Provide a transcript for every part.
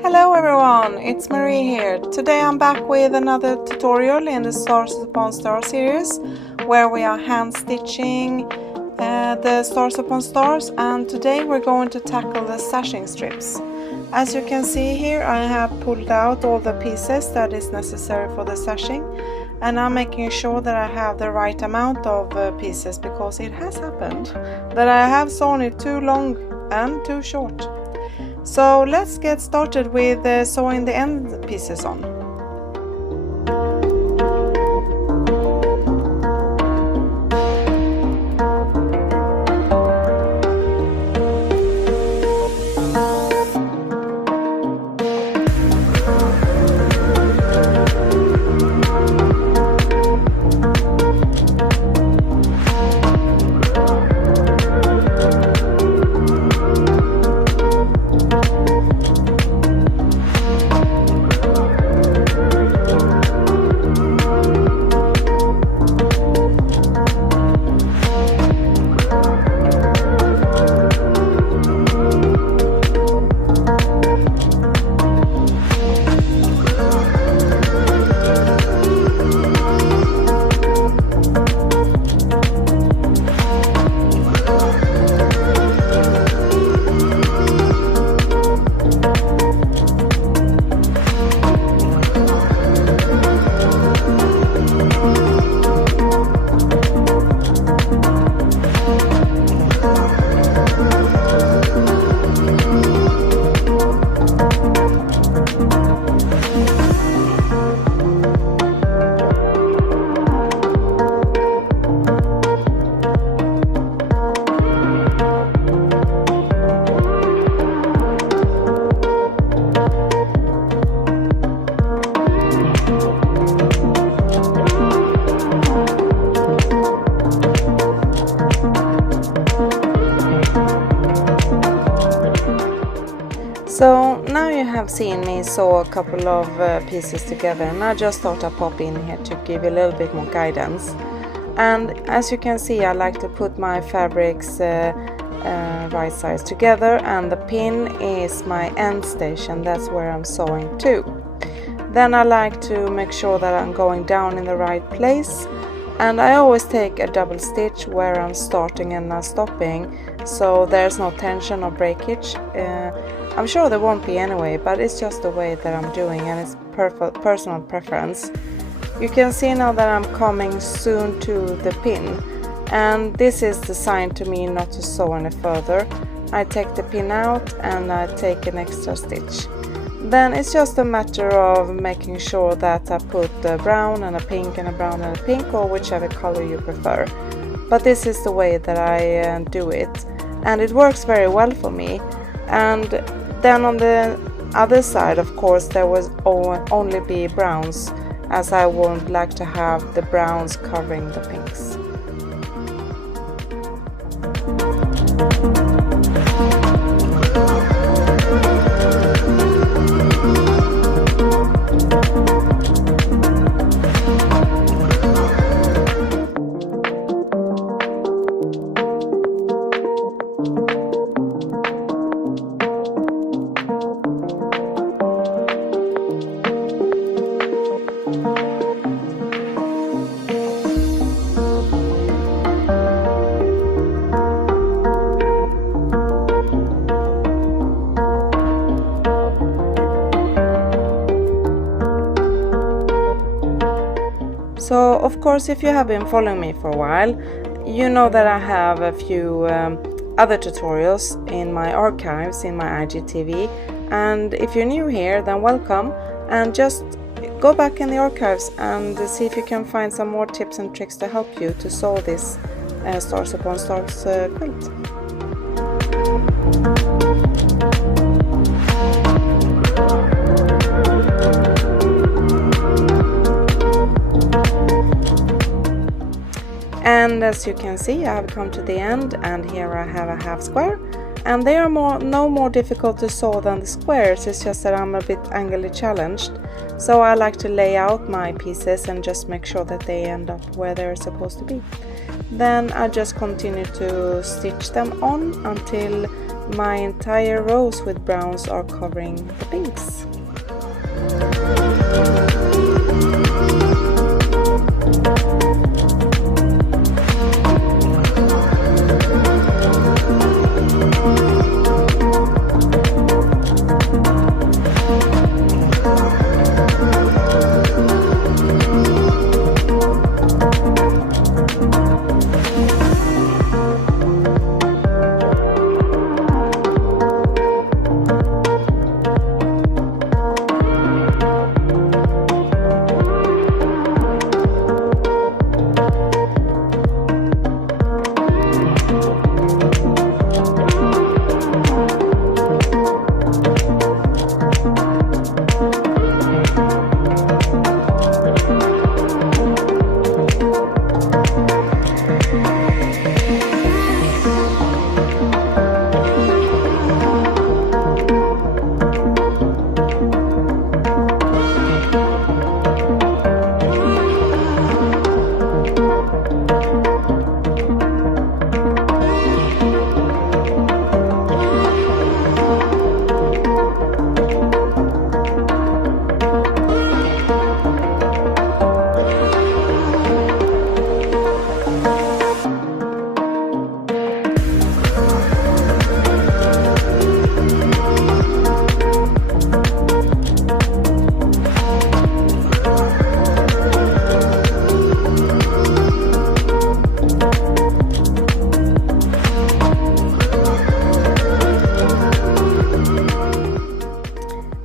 Hello everyone, it's Marie here. Today I'm back with another tutorial in the Stars Upon Stars series where we are hand stitching the Stars Upon Stars, and today we're going to tackle the sashing strips. As you can see here, I have pulled out all the pieces that is necessary for the sashing, and I'm making sure that I have the right amount of pieces, because it has happened that I have sewn it too long and too short. So let's get started with sewing the end pieces on. So now you have seen me sew a couple of pieces together, and I just thought I'd pop in here to give you a little bit more guidance. And as you can see, I like to put my fabrics right sides together, and the pin is my end station, that's where I'm sewing to. Then I like to make sure that I'm going down in the right place, and I always take a double stitch where I'm starting and not stopping, so there's no tension or breakage. I'm sure there won't be anyway, but it's just the way that I'm doing, and it's personal preference. You can see now that I'm coming soon to the pin, and this is the sign to me not to sew any further. I take the pin out and I take an extra stitch. Then it's just a matter of making sure that I put a brown and a pink and a brown and a pink, or whichever color you prefer. But this is the way that I do it, and it works very well for me. And then on the other side, of course, there will only be browns, as I won't like to have the browns covering the pinks. So of course, if you have been following me for a while, you know that I have a few other tutorials in my archives in my IGTV, and if you're new here, then welcome, and just go back in the archives and see if you can find some more tips and tricks to help you to sew this Stars Upon Stars quilt. And as you can see, I have come to the end, and here I have a half square, and they are no more difficult to sew than the squares. It's just that I'm a bit angularly challenged, so I like to lay out my pieces and just make sure that they end up where they're supposed to be. Then I just continue to stitch them on until my entire rows with browns are covering the pinks.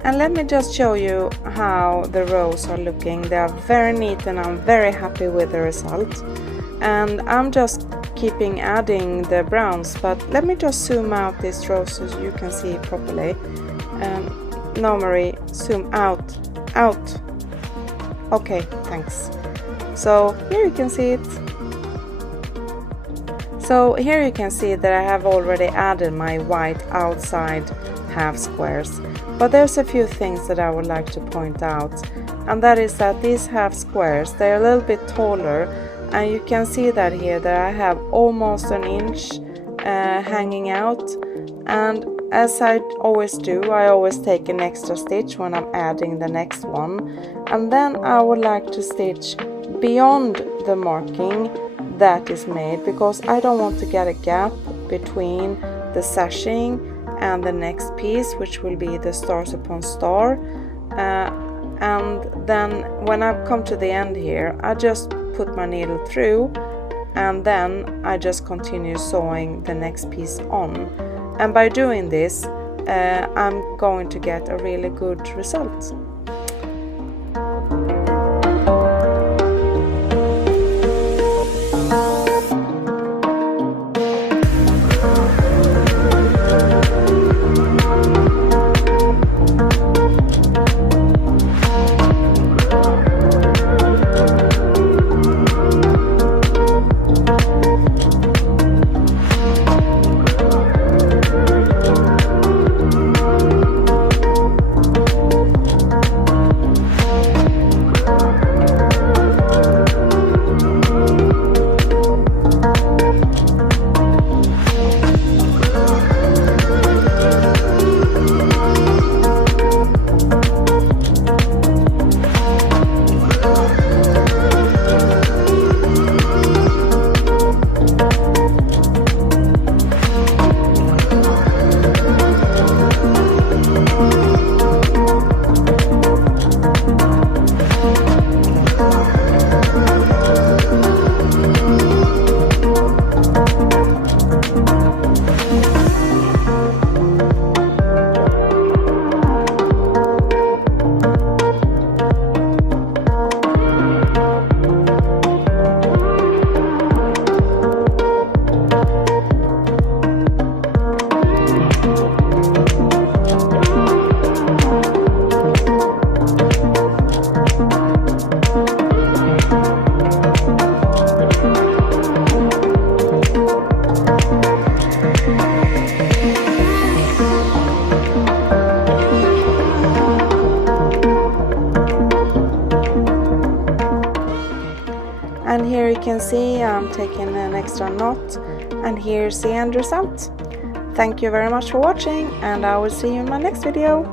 And let me just show you how the rows are looking. They are very neat and I'm very happy with the result. And I'm just keeping adding the browns, but let me just zoom out this row so you can see properly. No, Marie, zoom out. Okay, thanks. So here you can see it. So here you can see that I have already added my white outside half squares. But there's a few things that I would like to point out, and that is that these half squares, they're a little bit taller, and you can see that here that I have almost an inch hanging out. And as I always do, I always take an extra stitch when I'm adding the next one, and then I would like to stitch beyond the marking that is made, because I don't want to get a gap between the sashing and the next piece, which will be the stars upon star. And then when I come to the end here, I just put my needle through, and then I just continue sewing the next piece on. And by doing this, I'm going to get a really good result. And here you can see I'm taking an extra knot, and here's the end result. Thank you very much for watching, and I will see you in my next video.